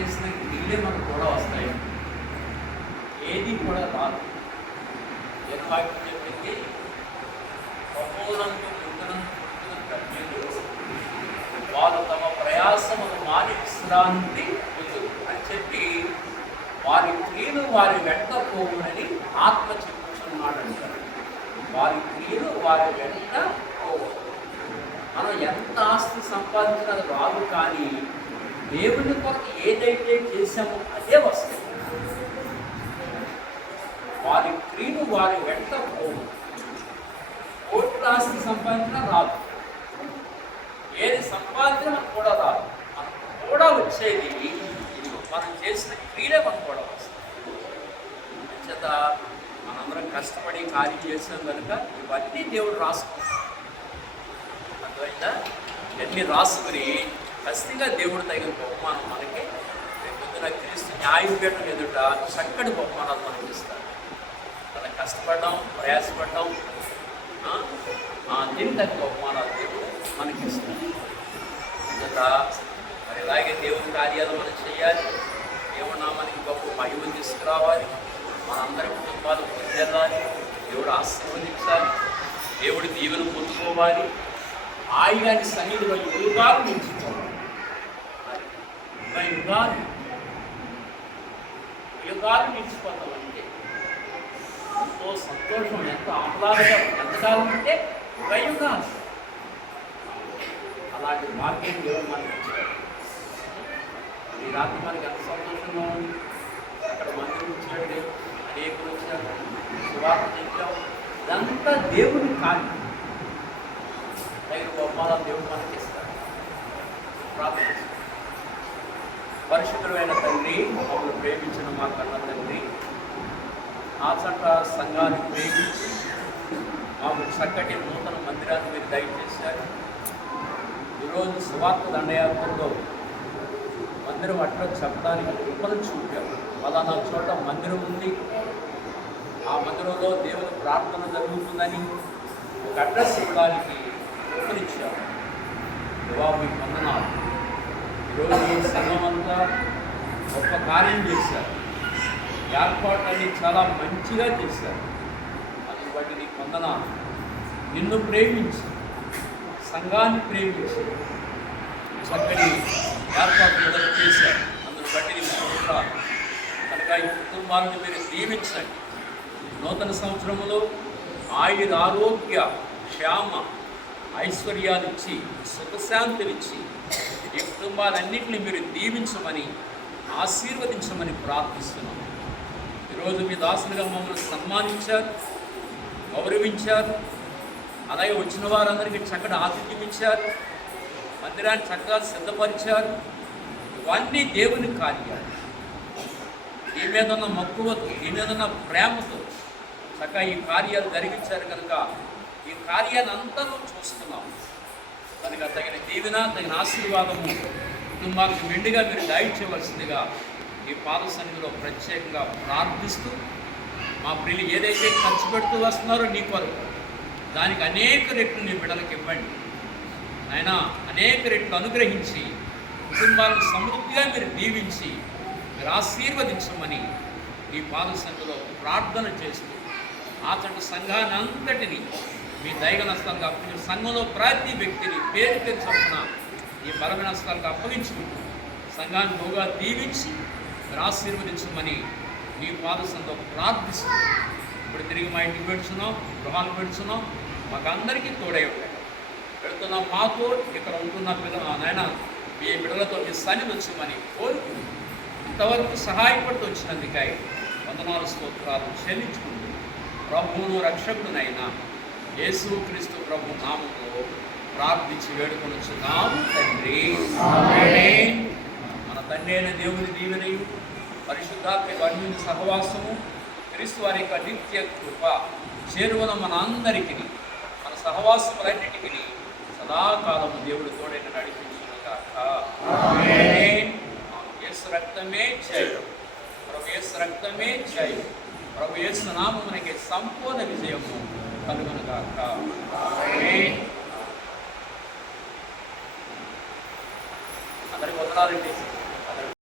చేసిన ఇల్లే మనకు కూడా వస్తాయి. ఏది కూడా రాదు వాళ్ళు వారు తమ ప్రయాసము మాని విశ్రాంతి అని చెప్పి వారి క్రియలు వారి వెంట పోవునని ఆత్మ చెప్పుచున్నాడు అంటారు వారి క్రియలు వారి వెంట పోవు. మనం ఎంత ఆస్తి సంపాదించినది రాదు కానీ దేవుని కొరకు ఏదైతే చేశామో అదే వస్తుంది వారి క్రియలు వారి వెంట పోవు. కోట్ల ఆస్తి సంపాదించినా రాదు. ఏది సంపాదించిన మనకు కూడా రాదు. మనకు కూడా వచ్చేది మనం చేసిన క్రీడే మనకు కూడా వస్తుంది చేత మనందరం కష్టపడి కార్యం చేసాం కనుక ఇవన్నీ దేవుడు రాసుకుంటాం అర్థమైందా? ఇవన్నీ రాసుకుని ఖచ్చితంగా దేవుడు తగిన బహుమానం మనకి. పొద్దున క్రీస్తు న్యాయపీఠం ఎదుట చక్కటి బహుమానాలు మనకి ఇస్తారు అలా కష్టపడడం ప్రయాసపడడం ఆ, ఆ, తగ్గ బహుమానాలు దేవుడు మనకి ఇస్తాడు మరి ఇలాగే దేవుని కార్యాలు మనం చేయాలి. దేవుడు నామానికి గొప్ప మహిమను తీసుకురావాలి. మనందరి కుటుంబాలు పొందెళ్ళాలి దేవుడు ఆశీర్వదించాలి. దేవుడి దీవెను పొందుకోవాలి. ఆయగాని సన్నిధిలో యుగాలు నిలిచిపోవాలి. ఇంకా యుగాలు యుగాలు నిలిచిపోతామంటే. ఎంతో సంతోషం ఎంత ఆహ్లాదకరం ఎంతకాలం అంటే ఒక అలాంటి భాగ్యం దేవుడు మనకి ఇచ్చాడు. ఈ రాత్రి మనకి ఎంత సంతోషంగా ఉంది. అక్కడ మందిరం వచ్చాడు దేవుడు అనేకులు వచ్చారు. శివార్త చెప్పాం. ఇదంతా దేవుని కార్యం. దగ్గర బహుమానం దేవుడు మనకి ఇస్తాడు ప్రార్థన పరిశుద్ధమైన తండ్రి మమ్మల్ని ప్రేమించిన మా కన్న తండ్రి. ఆ చట్ట సంఘాన్ని ప్రేమించి మాకు చక్కటి నూతన మందిరాన్ని మీరు దయచేశారు. ఈరోజు సువార్త దండయాత్రలో మందిరం అట్లా చెప్పడానికి కృపలు చూపారు పలానా చోట మందిరం ఉంది. ఆ మందిరంలో దేవుని ప్రార్థన జరుగుతుందని ఒక అడ్రస్ ఇవ్వడానికి కృపనిచ్చారు దేవా మీకు వందనాలు. ఈ సంఘమంతా గొప్ప కార్యం చేశారు. ఏర్పాట్లన్నీ చాలా మంచిగా చేశారు. అది వాటిని కొందన నిన్ను ప్రేమించి సంఘాన్ని ప్రేమించి చక్కటి ఏర్పాట్లు మొదలు చేశారు. అందును బట్టి కూడా కనుక ఈ కుటుంబాలను మీరు దీవించండి నూతన సంవత్సరంలో ఆయుర ఆరోగ్య క్షేమ ఐశ్వర్యాన్నిచ్చి సుఖశాంతినిచ్చి ఈ కుటుంబాలన్నింటినీ మీరు దీవించమని ఆశీర్వదించమని ప్రార్థిస్తున్నాం. ఈరోజు మీ దాసులుగా మమ్మల్ని సన్మానించారు గౌరవించారు. అలాగే వచ్చిన వారందరికీ చక్కటి ఆతిథ్యం ఇచ్చారు. మందిరాన్ని చక్కగా సిద్ధపరిచారు. ఇవన్నీ దేవుని కార్యాలు. ఈ మీద ఉన్న మక్కువతో ఈ మీద ఉన్న ప్రేమతో చక్కగా ఈ కార్యాలు జరిగించారు కనుక ఈ కార్యాన్ని అంతా చూస్తున్నాం. కనుక తగిన దీవెన తగిన ఆశీర్వాదము. కుటుంబానికి మెండుగా మీరు దయచేయవలసిందిగా ఈ పాద సన్నిధిలో ప్రత్యేకంగా ప్రార్థిస్తూ మా ప్రియులు ఏదైతే ఖర్చు పెడుతూ వస్తున్నారో నీ కొరకు దానికి అనేక రెట్లు నీ బిడ్డలకు ఇవ్వండి. ఆయన అనేక రెట్లు అనుగ్రహించి కుటుంబాలను సమృద్ధిగా మీరు దీవించి మీరు ఆశీర్వదించమని ఈ పాద సన్నిధిలో ప్రార్థన చేస్తూ అతడు సంఘానంతటిని సంఘాన్ని మీ దైగన స్థలంగా అప్పగించి సంఘంలో ప్రతి వ్యక్తిని పేరు పేరు చొప్పున ఈ బలమైన స్థలంగా అప్పగించుకుంటూ సంఘాన్ని బహుగా దీవించి మీరు ఆశీర్వదించమని మీ పాద సంతో ఇప్పుడు తిరిగి మా ఇంటికి పెడుచున్నాం గృహాలు పెడుచున్నాం. మాకందరికీ తోడై ఉంటాయి పెడుతున్నాం మాతో ఇక్కడ ఉంటున్న పిల్ల నాయన మీ బిడ్డలతో మీ సన్నిధి వచ్చమని కోరుకుంటూ ఇంతవరకు సహాయపడుతూ వచ్చినందుకై వందనాలు స్తోత్రాలు చెల్లించుకుంటూ ప్రభువును రక్షకుడునైనా యేసుక్రీస్తు ప్రభు నామంలో ప్రార్థించి వేడుకొనుచున్నాము తండ్రి. ఆమేన్. మన తండ్రి అయిన దేవుని దీవెనయు పరిశుద్ధాత్మ అన్యుని సహవాసము క్రీస్తు వారి యొక్క నిత్య కృప చేరువన మన అందరికీ మన సహవాసములన్నిటికీ సదాకాలము దేవుడు తోడైన నడిపించును కాక. యేసు రక్తమే జయం. ప్రభు యేసు రక్తమే జయం. ప్రభు యేసు నామమునకి సంపూర్ణ విజయము. కలుగునుగాక. అందరికి వందనాలండి